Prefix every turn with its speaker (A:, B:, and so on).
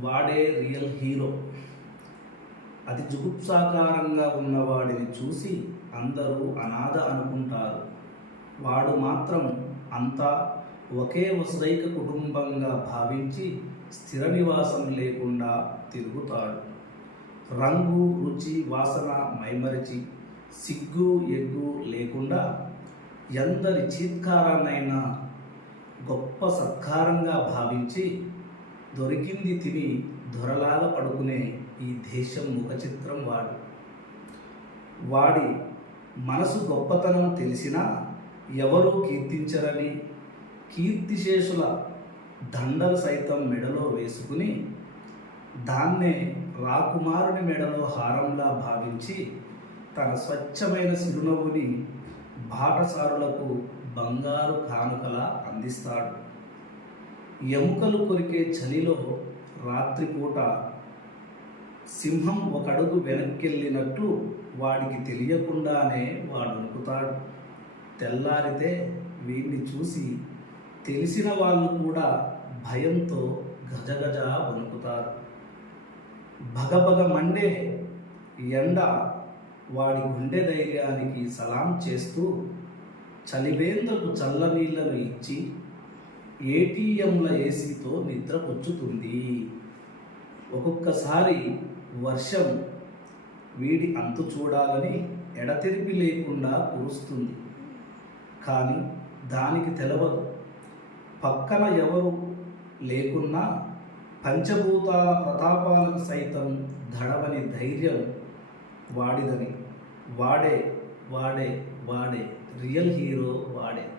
A: వాడే real hero. అతి జుగుప్సాకారంగా ఉన్నవాడిని చూసి అందరూ అనాథ అనుకుంటారు. వాడు మాత్రం అంతా ఒకే వసైక కుటుంబంగా భావించి స్థిర నివాసం లేకుండా తిరుగుతాడు. రంగు రుచి వాసన మైమరిచి సిగ్గు ఎగ్గు లేకుండా ఎందరి చీత్కారాన్నైనా గొప్ప సత్కారంగా భావించి దొరికింది తిని దొరలాగా పడుకునే ఈ దేశం ముఖ చిత్రం వాడు. వాడి మనసు గొప్పతనం తెలిసినా ఎవరూ కీర్తించరని కీర్తిశేషుల దండలు సైతం మెడలో వేసుకుని దాన్నే రాకుమారుని మెడలో హారంలా భావించి తన స్వచ్ఛమైన చిరునవ్వుని బాటసారులకు బంగారు కానుకలా అందిస్తాడు. ఎముకలు కొరికే చలిలో రాత్రిపూట సింహం ఒక అడుగు వెనక్కెళ్ళినట్లు వాడికి తెలియకుండానే వాడు తెల్లారితే వీడిని చూసి తెలిసిన వాళ్ళు కూడా భయంతో గజగజ వణుకుతారు. భగభగ మండే ఎండ వాడి గుండె ధైర్యానికి సలాం చేస్తూ చలివేంద్రకు చల్లనీళ్ళను ఇచ్చి ఏటీఎంల ఏసీతో నిద్రపుచ్చుతుంది ఒక్కొక్కసారి వర్షం వీడి అంతు చూడాలని ఎడతెరిపి లేకుండా కురుస్తుంది. కానీ దానికి తెలవదు. పక్కన ఎవరు లేకున్నా పంచభూతాల ప్రతాపాలకు సైతం దడవని ధైర్యం వాడిదని. వాడే వాడే వాడే. రియల్ హీరో వాడే.